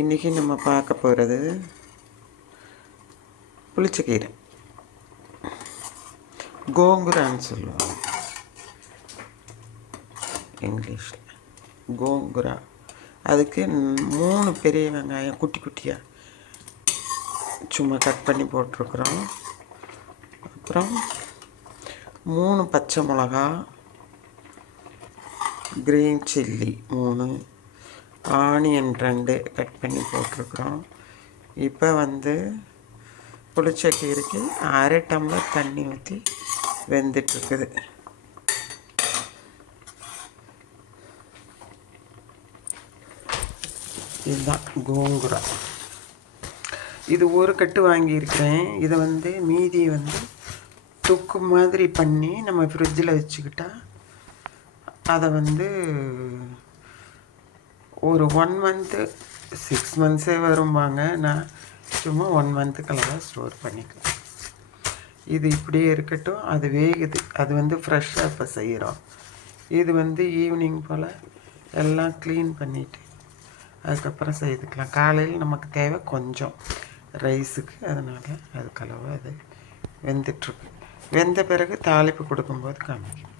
இன்றைக்கி நம்ம பார்க்க போகிறது புளிச்சக்கீரை, கோங்குரான்னு சொல்லுவாங்க இங்கிலீஷில். கோங்குரா. அதுக்கு 3 பெரிய வெங்காயம் குட்டி குட்டியாக சும்மா கட் பண்ணி போட்டிருக்குறோம். அப்புறம் 3 பச்சை மிளகா, க்ரீன் சில்லி 3, ஆனியன் 2 கட் பண்ணி போட்டிருக்குறோம். இப்போ புளிச்சக்கீரைக்கு 1/2 டம்ளர் தண்ணி ஊற்றி வெந்துட்டுருக்குது. இதுதான் கோங்குரா. இது ஒரு கட்டு வாங்கியிருக்கிறேன். இதை மீதி தொக்கு மாதிரி பண்ணி நம்ம ஃப்ரிட்ஜில் வச்சுக்கிட்டா அதை ஒரு 1 மந்த்து 6 மந்த்ஸே வரும்பாங்க. நான் சும்மா 1 மந்த்துக்கெல்லாம் ஸ்டோர் பண்ணிக்கலாம். இது இப்படியே இருக்கட்டும். அது வேகுது. அது ஃப்ரெஷ்ஷாக இப்போ செய்கிறோம். இது ஈவினிங் போல் எல்லாம் க்ளீன் பண்ணிவிட்டு அதுக்கப்புறம் செய்துக்கலாம். காலையில் நமக்கு தேவை கொஞ்சம் ரைஸுக்கு, அதனால் அதுக்களவு அது வெந்துட்டுருக்கு. வெந்த பிறகு தாளிப்பு கொடுக்கும்போது காமிக்கும்.